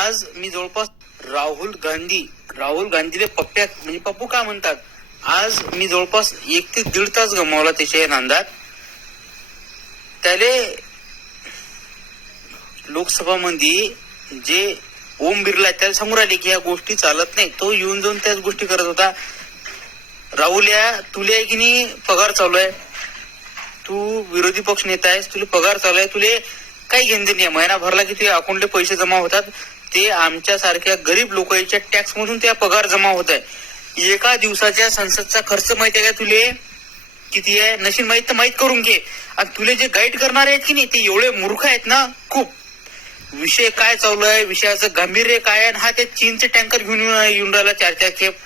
आज मी जवळपास राहुल गांधीले पप्प्या म्हणजे पप्पू का म्हणतात, आज मी जवळपास 1 ते 1.5 तास गमावला त्याच्या नांदात. त्याले लोकसभामध्ये जे ओम बिर्ला त्याला समोर आले की या गोष्टी चालत नाही, तो येऊन जाऊन त्याच गोष्टी करत होता. राहुल्या, तुला आहे की नाही पगार चालू आहे, तू विरोधी पक्ष नेता आहेस, तुला पगार चालू आहे, तुले काही घेणं नाही. महिना भरला की तुझ्या अकाउंटला पैसे जमा होतात, ते आमच्या सारख्या गरीब लोकांच्या टॅक्स मधून त्या पगार जमा होत आहे. एका दिवसाच्या संसदचा खर्च माहिती आहे का तुले किती आहे? नशीन माहित तर माहित करून घे. आणि तुले जे गाईड करणारे आहेत की नाही ते एवढे मूर्ख आहेत ना, खूप. विषय काय चालू आहे, विषयाचं गांभीर्य काय आहे, हा ते चीनचे टँकर घेऊन येऊन राहिला 4-4 खेप.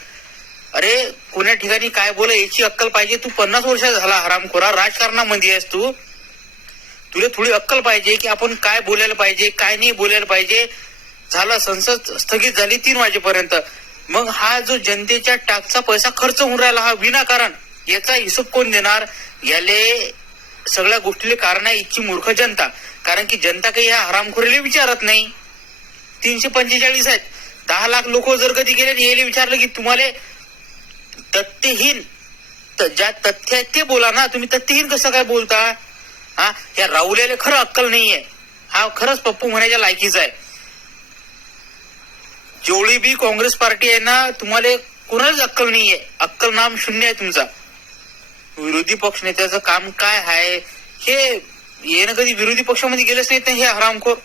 अरे कोण्या ठिकाणी काय बोला याची अक्कल पाहिजे. तू 50 वर्ष झाला हरामखोरा राजकारणामध्ये आहेस, तुला थोडी अक्कल पाहिजे की आपण काय बोलायला पाहिजे, काय नाही बोलायला पाहिजे. झाला संसद स्थगित झाली 3 वाजेपर्यंत. मग हा जो जनतेच्या टॅक्सचा पैसा खर्च होऊन राहिला हा विनाकारण, याचा हिशोब कोण देणार? याले सगळ्या गोष्टीले कारण आहे इतकी मूर्ख जनता. कारण की जनता काही ह्या हरामखोरीला विचारत नाही. 345 आहेत, 10 लाख लोक जर कधी गेले याले विचारलं की तुम्हाला तथ्यहीन ज्या तथ्य आहेत ते बोला ना, तुम्ही तथ्यहीन कसं काय बोलता? हा, या राहुल्याला खरं अक्कल नाहीये. हा खरंच पप्पू म्हणायच्या लायकीचा आहे. जेवढी बी काँग्रेस पार्टी आहे ना, तुम्हाला कोणालाच अक्कल नाहीये. अक्कल नाम शून्य आहे तुमचा. विरोधी पक्ष नेत्याचं काम काय आहे हे येणं, कधी विरोधी पक्षामध्ये गेलेच नाहीत ना हे हरामखोर.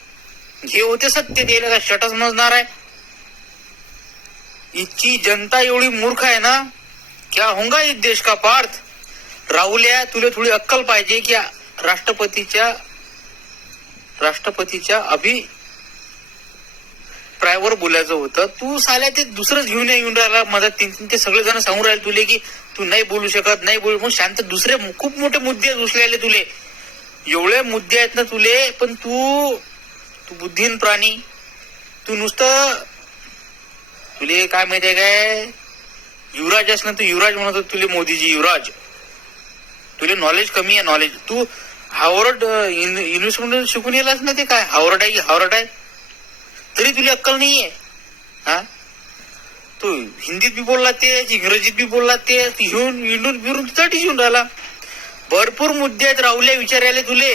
हे होते सत्य, ते का शट समजणार आहे. इतकी जनता एवढी मूर्ख आहे ना, क्या होगा इस देश का पार्थ. राहुल्या, तुला थोडी अक्कल पाहिजे की राष्ट्रपतीच्या अभिप्रायावर बोलायचं होतं. तू साल्या ते दुसरंच घेऊन येऊन राहिला मदत. ते सगळे जण सांगून राहिले तुले की तू नाही बोलू शकत, नाही बोलू. मग शांत, दुसरे खूप मोठे मुद्दे उचलेले तुले, एवढे मुद्दे आहेत ना तुले. पण तू बुद्धिहीन प्राणी. तू नुसतं, तुले काय माहितीये काय, युवराज आहेस ना तू, युवराज म्हणतो तुले मोदीजी युवराज. तुले नॉलेज कमी आहे, नॉलेज. तू हार्वर्ड युनिव्हर्सिटी शिकून येलास ना, ते काय हार्वर्ड आहे तरी तुला अक्कल नाहीये. हा, तू हिंदीत बी बोलला तेच, इंग्रजीत बी बोलला तेच, हिंडून फिरून साठी येऊन राहिला. भरपूर मुद्दे आहेत राहुल्या विचारायला तुले.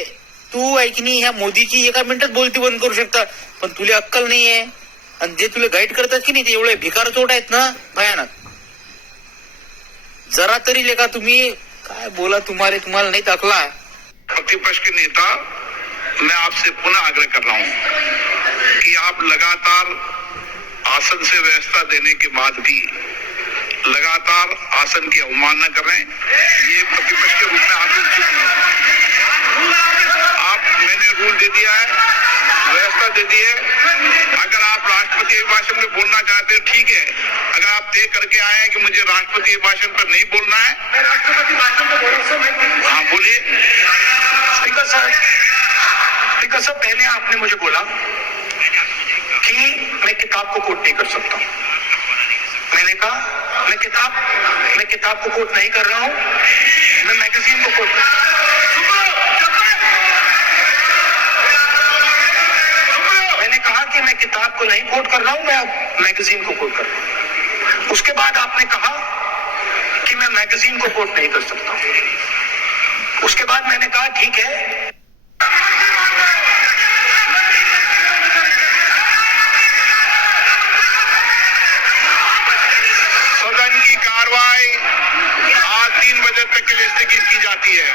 तू ऐकणी ह्या मोदीची एका मिनिटात बोलती बंद करू शकता, पण तुला अक्कल नाहीये. आणि जे तुला गाईड करतात की नाही ते एवढे भिकार चोट आहेत ना, भयानक. जरा तरी लेखा तुम्ही काय बोला, तुम्हाला नाही टाकला. प्रतिपक्ष के नेता, मैं आपसे पुनः आग्रह कर रहा हूं कि आप लगातार आसन से व्यवस्था देने के बाद भी लगातार आसन की अवमानना कर रहे हैं. ये प्रतिपक्ष के रूप में आप उचित नहीं है. मैंने रूल दे दिया है, व्यवस्था दे दी है. अगर आप राष्ट्रपति अभिभाषण में बोलना चाहते हैं ठीक है. अगर आप तय करके आए हैं कि मुझे राष्ट्रपति अभिभाषण पर नहीं बोलना है, मैं राष्ट्रपति भाषण पर बोल रहा हूं. हाँ बोलिए. स्पीकर साहब, पहले आपने मुझे बोला कि मैं किताब को कोट नहीं कर सकता. मैंने कहा मैं किताब को कोट नहीं कर रहा हूं, मैं मैगजीन को कोट. मैंने कहा कि मैं किताब को नहीं कोट कर रहा हूं, मैं मैगजीन को कोट कर रहा हूं. उसके बाद आपने कहा कि मैं मैगजीन को कोट नहीं कर सकता. उसके बाद मैंने कहा ठीक है. सदन की कार्रवाई आज 3 बजे तक के लिए स्थगित की जाती है.